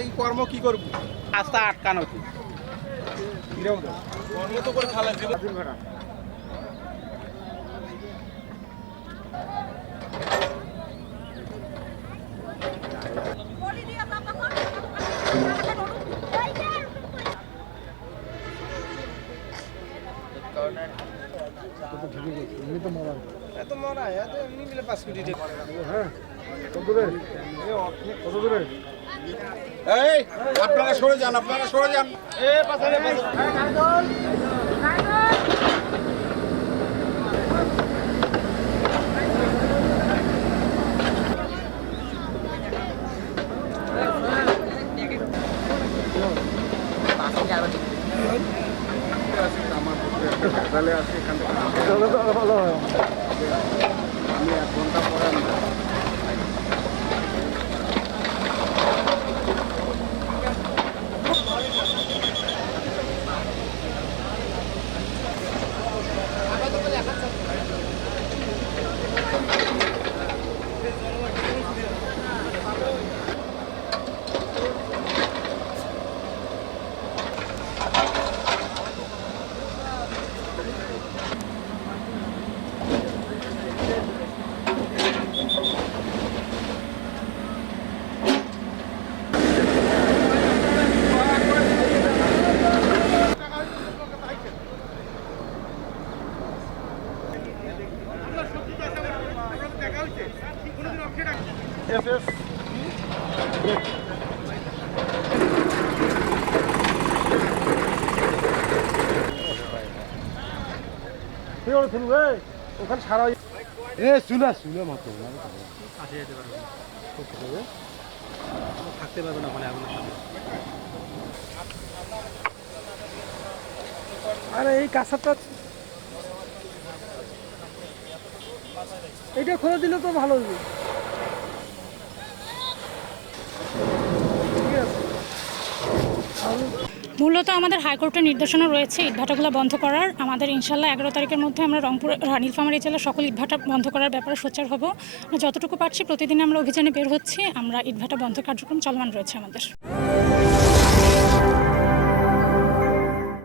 দেখি কর্ম কি করবো, রাস্তা আটকানো কি কর্ম তো করে খালা দিব। এত মরা এত এমনি মিলে 5 কোটি টাকা। হ্যাঁ কত দূরে? কত দূরে? এই আপনারা সরে যান, আপনারা সরে যান। এ পাছারে আছে এখান থেকে আমি 1 ঘন্টা পরে আমি ওখানে সারা চুলা মতো থাকতে পারবে না ওখানে আগুন। আরে এই কাঁচাটা এটা খুলে দিলে তো ভালো হবে। মূলত আমাদের হাইকোর্টের নির্দেশনা রয়েছে ইটভাটাগুলো বন্ধ করার। আমাদের ইনশাল্লাহ 11 তারিখের মধ্যে আমরা রংপুর নীলফামারী জেলার সকল ইটভাটা বন্ধ করার ব্যাপারে সোচ্চার হব। যতটুকু পারছি প্রতিদিন আমরা অভিযানে বের হচ্ছি। আমরা ইটভাটা বন্ধ কার্যক্রম চলমান রয়েছে আমাদের।